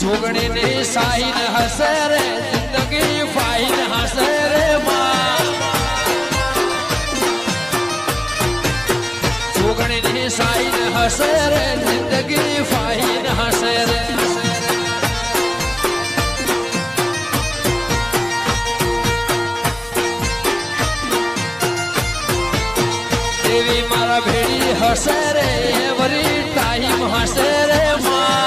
જોગણી ની સાઈન હસે રે જિંદગી ફાઈન હસે રે માં જોગણી ની સાઈન હસે રે જિંદગી ફાઈન હસે રે દેવી મારા ભેડી હસે રે વરી ટાઈમ હસે રે માં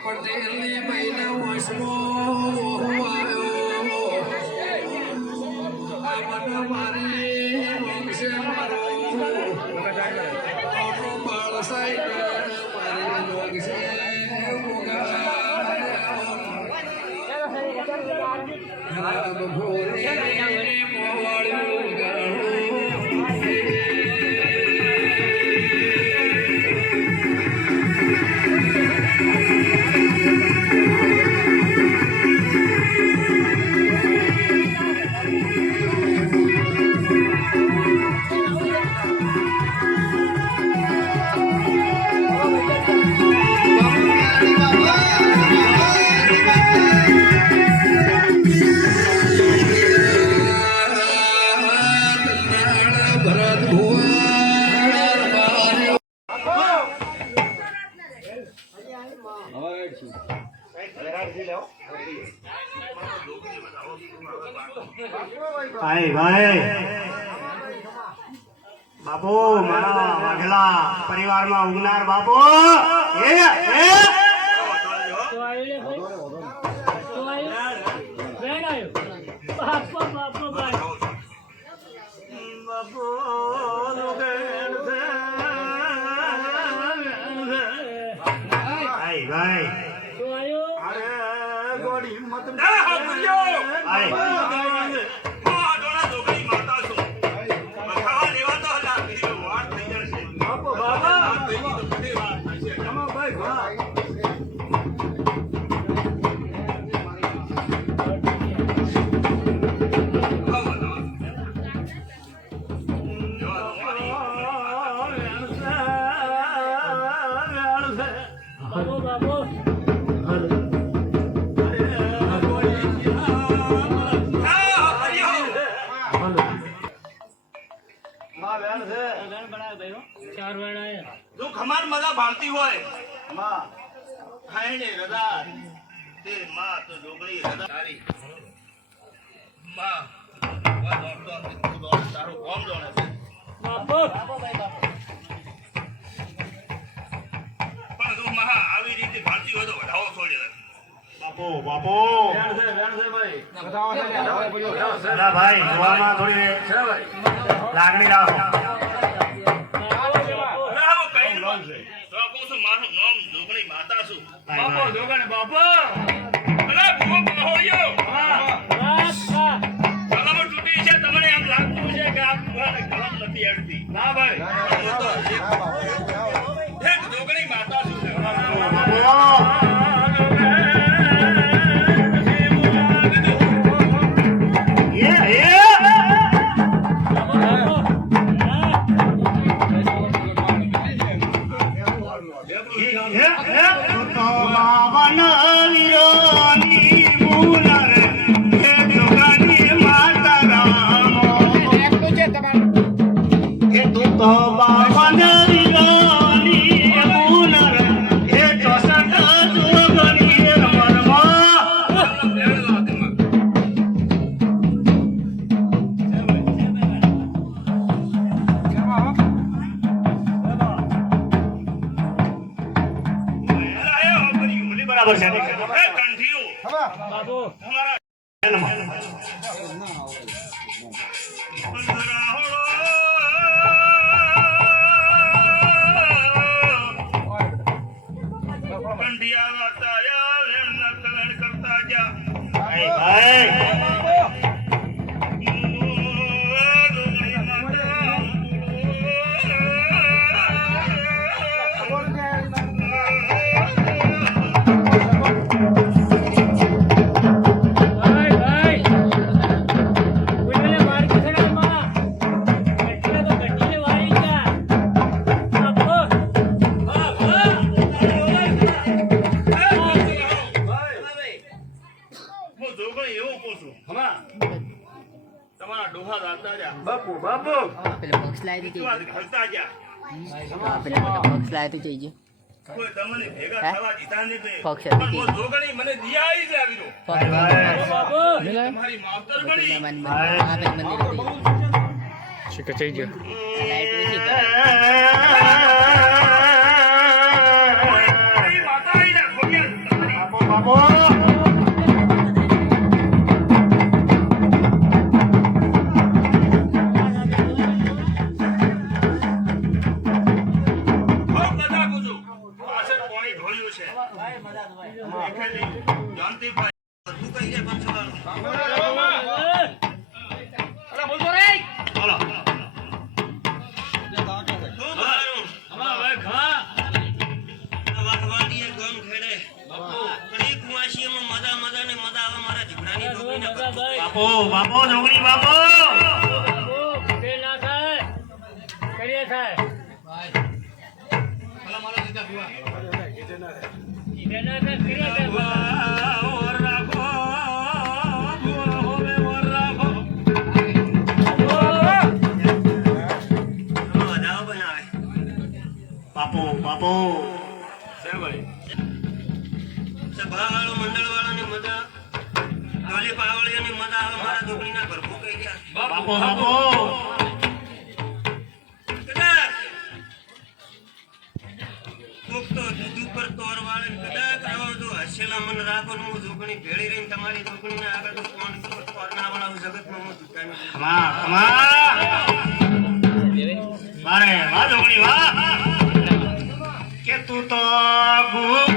પટેલની મહિના વસમો આવ્યો મારી વંશે મારો બાળ સાઈડ મારી વંશે ભાઈ ભાઈ બાપુ મારા વાઘેલા પરિવારમાં ઉગનાર બાપુ ખમાર મજા ભાવતી હોય માં ખાઈને રદા તે માં તો જોગણી રદા તારી માં વા દોડતો તારો કોમ દોડે છે બાપો પણ તું માં આવી રીતે ભાવતી હોય તો વઢાવો છોડ્યો બાપુ બાપુ ભાઈ જોવામાં થોડી લાગણી રાખો બાપો જોગણ બાપો અલા ભૂવો પહોળ્યો કલમ તૂટી છે તમને એમ લાગતું છે કે આ ભૂવાને કલમ નથી અડતી ના ભાઈ એક જોગણી માતા છું બરાબર છે કંઠીઓ કંઢિયા વાતા આવ્યા નકલન કરતા જા હું જોગણી એવું પૂછું તમારા ડોહા રાતા જા બાપુ બાપુ પેલા બોક્સ લાવી તું આજ ખર્ચા જા પેલા મોટા બોક્સ લાવી તું જઈજો કોઈ તમને ભેગા હે? થવા દીધા નહીં બે. પક્ષ પણ હતી. હું જોગણી મને દિયા આવી જ આવી દો. તમારી માવતર બની મારી માતા આવીને ખોડિયાર તમારી. બાપુ ખૂબ બધા પૂછું. પાછળ પાણી ઢોળ્યું છે. એકેલી જાનતીભાઈ બધું કહી દે પંચવાળું. બોલો. ખૂબ સારું. વાઘવાડીએ ગામ ખેડે. ઘણી કુવાસીઓમાં મજા મજા ને મજા આવે મારા જીવડાની ડોકરીને કરતું. બાપુ બાપુ જોગણી બાપુ ઓર રાખો, હોવે ઓર રાખો. વધાવો બનાવે. બાપુ બાપુ સભાવાળો મંડળવાળાની મજા, ઢોલી પાવળીઓની મજા આવે મારા ડોકરીના ભરપૂર કહી ગયા. બાપુ બાપુ કદાચ કોક તો દૂધ ઉપર તોર વાળે કદાચ આવો તો હસેલા મન રાખો ને હું જોગણી ભેળી રહીને તમારી જોગણીને આગળ તો કોણ તોર ના વળાવું જગતમાં હું દુકાની. ખમા ખમા મારે વાહ જોગણી વાહ કે તું તો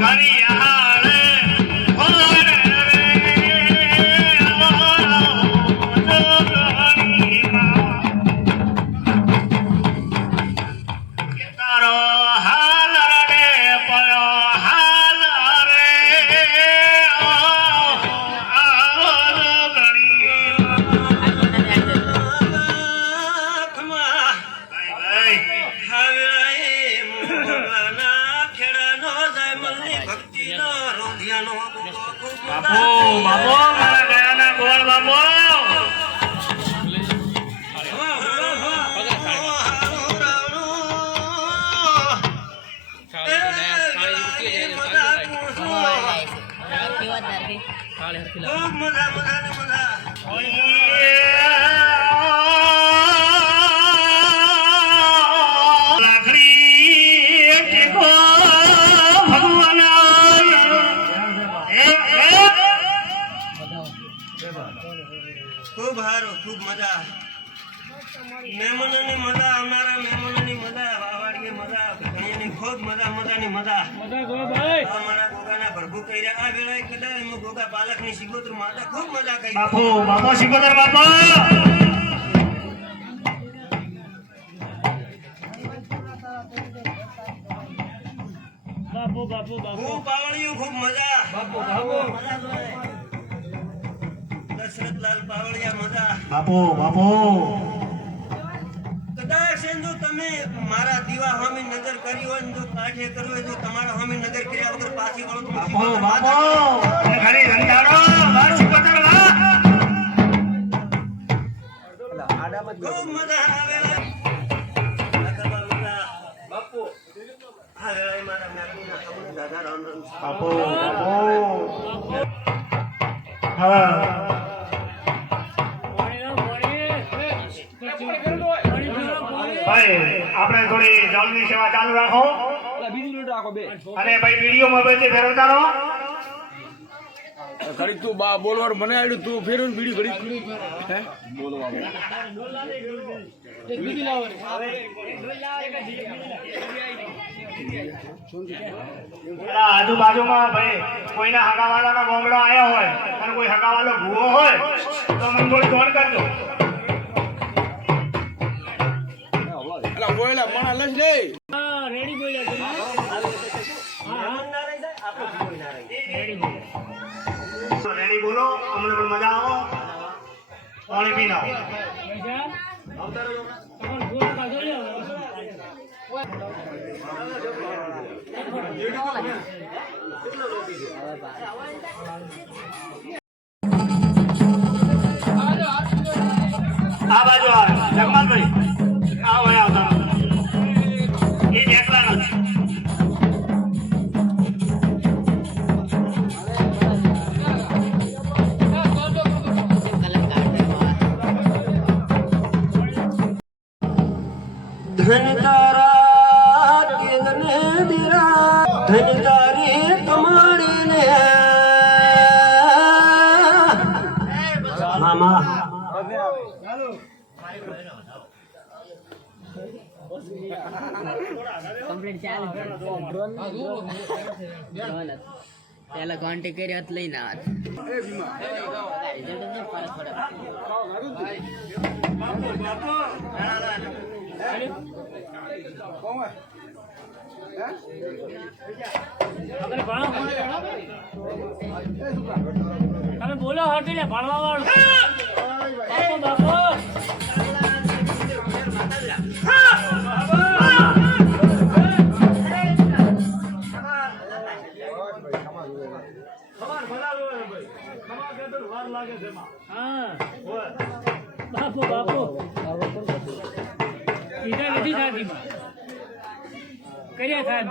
ઘરિયાળ ઓરે તારો હાલ રે પડ્યો હાલ રે ખમા હવે મોગલાના ખેડાનો જાય મલની ભક્તિનો રોધિયાનો ખૂબ બાપુ બાપુ મારા ગયાના ગોળ બાપુ ખૂબ મજા મજા ને મજા. લાકડી ટેકો ભગવાન ખૂબ સારું ખૂબ મજા. મહેમાનોની મજા, આવનારા મહેમાનોની મજા, વાવાડીએ મજા, ઘણીની ખૂબ મજા મજાની મજા. અમારા ગોગાના પ્રભુ કહી રહ્યા આ વેળાએ કદાચ એમ ગોગા બાલકની સિગોતર માતા ખૂબ મજા કરી. બાપુ બાપુ સિકોદર બાપુ ખૂબ પાવળિયું ખૂબ મજા. મજા જોડે. દશરથલાલ પાવળિયા મજા. બાપુ બાપુ કદાચ એમ જો તમે મારા દીવા સામે નજર કરી હોય ને જો કાઠે કર્યું હોય જો તમારા સામે નજર કર્યા વગર પાછી વળો તો બાપુ બાપુ ઘણી ધંધાડો વાહ સિકોદર વાહ ખૂબ મજા આવેલા. બાપુ આ વેળાએ મારા મેકુના તમને દાદા રામ રામ. બાપુ બાપુ હા ભાઈ આપણે થોડી જળની સેવા ચાલુ રાખો અને ભાઈ વિડીયો મોબાઈલ થી ફેરવતા રહો ઘડીક તું બોલવાનું મને આવડ્યું તું ફેરવું બીડી ઘડીક હે બોલવાનું આજુબાજુમાં ભાઈ કોઈના હગાવાલાનો બોંગડો આવ્યો હોય અને કોઈ હગાવાલો ભૂવો હોય તો મને થોડી ફોન કરજો. અલા બોયલા માણા લઈ લે રેડી બોલો, અમને પણ મજા આવો. પાણી પીને આવો. આ બાજુ આવે જગમાલભાઈ, આવો આવતા એ જ એકલા નથી. ધન તારા કેગને દીરા ધન તારી કમાણીને મામા કમ્પ્લીટ ચાલે ડ્રોન પેલા કોન્ટેક્ટ કર્યો હતો લઈને આવત તમે બોલો હટી લે ભણવા વાળું બાપો બાપો બાપુ બાપુ ઈજા નથી થતી કર્યા થાય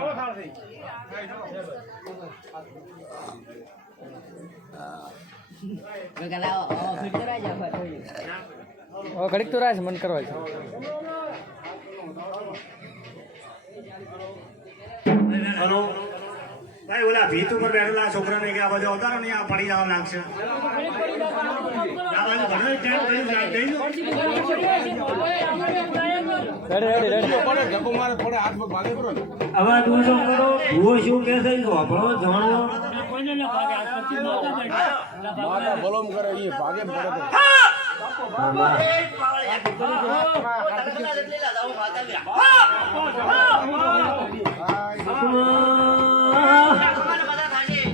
ઘડીક તો રાજ મન કરવા છે. હલો ભાઈ, ઓલા ભીત ઉપર બેઠેલા છોકરાને કે આ બાજુ અવતારો ને આ પડી જવા લાગશે. આ બાજુ ઘણો ટાઈમ કર્યું ધક્કો મારે પડે હાથ પગ ભાગે કરો ને અવાજ ઊંચો કરો ભૂવો શું કે છે આપણો જાણો કોઈને ન ભાગે આ પછી નહોતા બેઠા માતા બલોમ કરે એ ભાગે પડે તો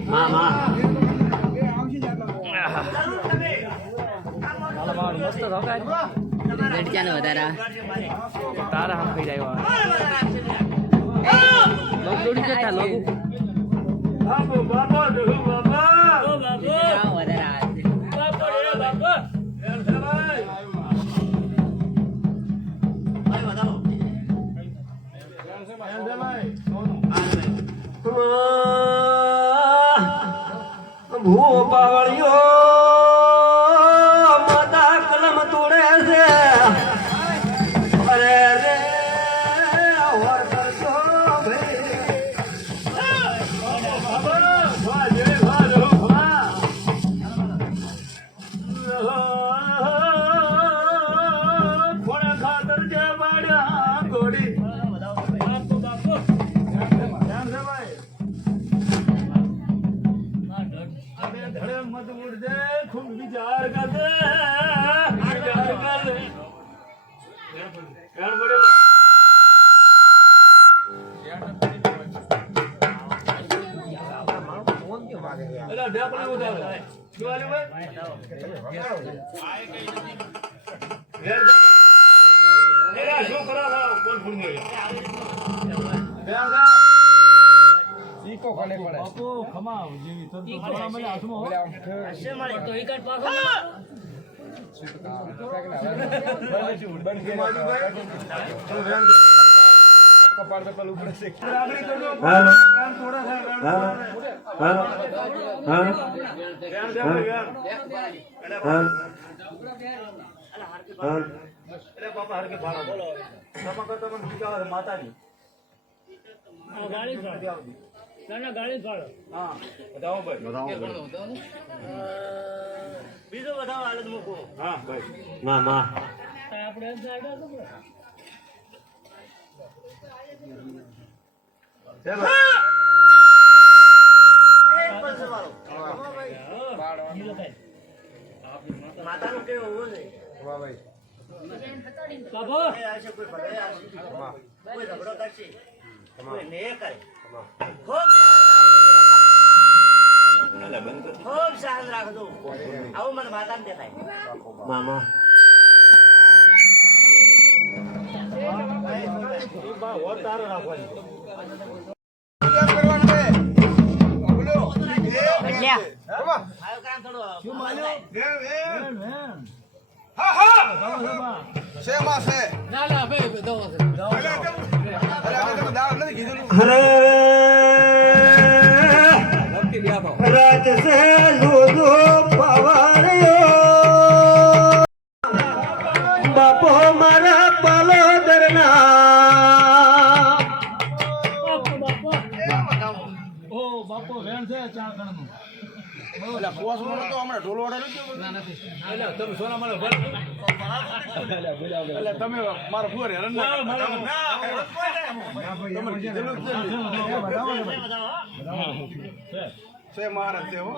મામા મસ્ત ધોકાય ચાલો વધારા તારા હાથ થઈ જાય લોક દોડી જતા લોક બાપુ બાપુ બાપા ઓ બાપુ વધારા બાપુ રે બાપુ ભૂવો પાવળિયો માતા કલમ તોડે છે અરે રે હોર કરશો ખાતર જે બાડ્યા ઘોડી બાપુ બાપુ ધડે મત ઉડજે, ખૂબ વિચાર કરજે, વિચાર કરજે. એલા ઢેપલી ઉડાવે. શું આલ્યું ભાઈ? એલા શું કરો છો? કોણ ફૂલ ગયો? ઈકો કોને પડે બાપુ ખમાવ જેવી તો ખમાવ મને હાથમાં હશે મારે તો એક જ પાછો માતાજી ગાડી ના ના ગાડી ફાળો હા બતાવો ભાઈ બીજો બતાવો હાલત મૂકો હા ભાઈ માં આપણે એમ સાઈડ હતો ને માતાનું કેવું હોવું છે બાબો કોઈ ઝઘડો કરશે કોઈ ને કરે ખૂબ શાંત રાખજો આવું મને માતાને દેખાય મામા આયો કામ થોડો રાત સે લુદુ પવાર્યો બાપો મારા પાલોદરના એટલે પોસ વાળો તો હમણાં ઢોલ વાળો નથી એટલે તમે સોના મને એટલે તમે મારો ફુવાર હેરાન ના તમે કીધેલું જ નથી. છે મારા તે હો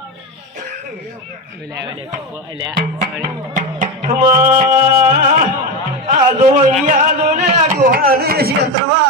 આદો યાદો ને ગોહાને ક્ષેત્રમાં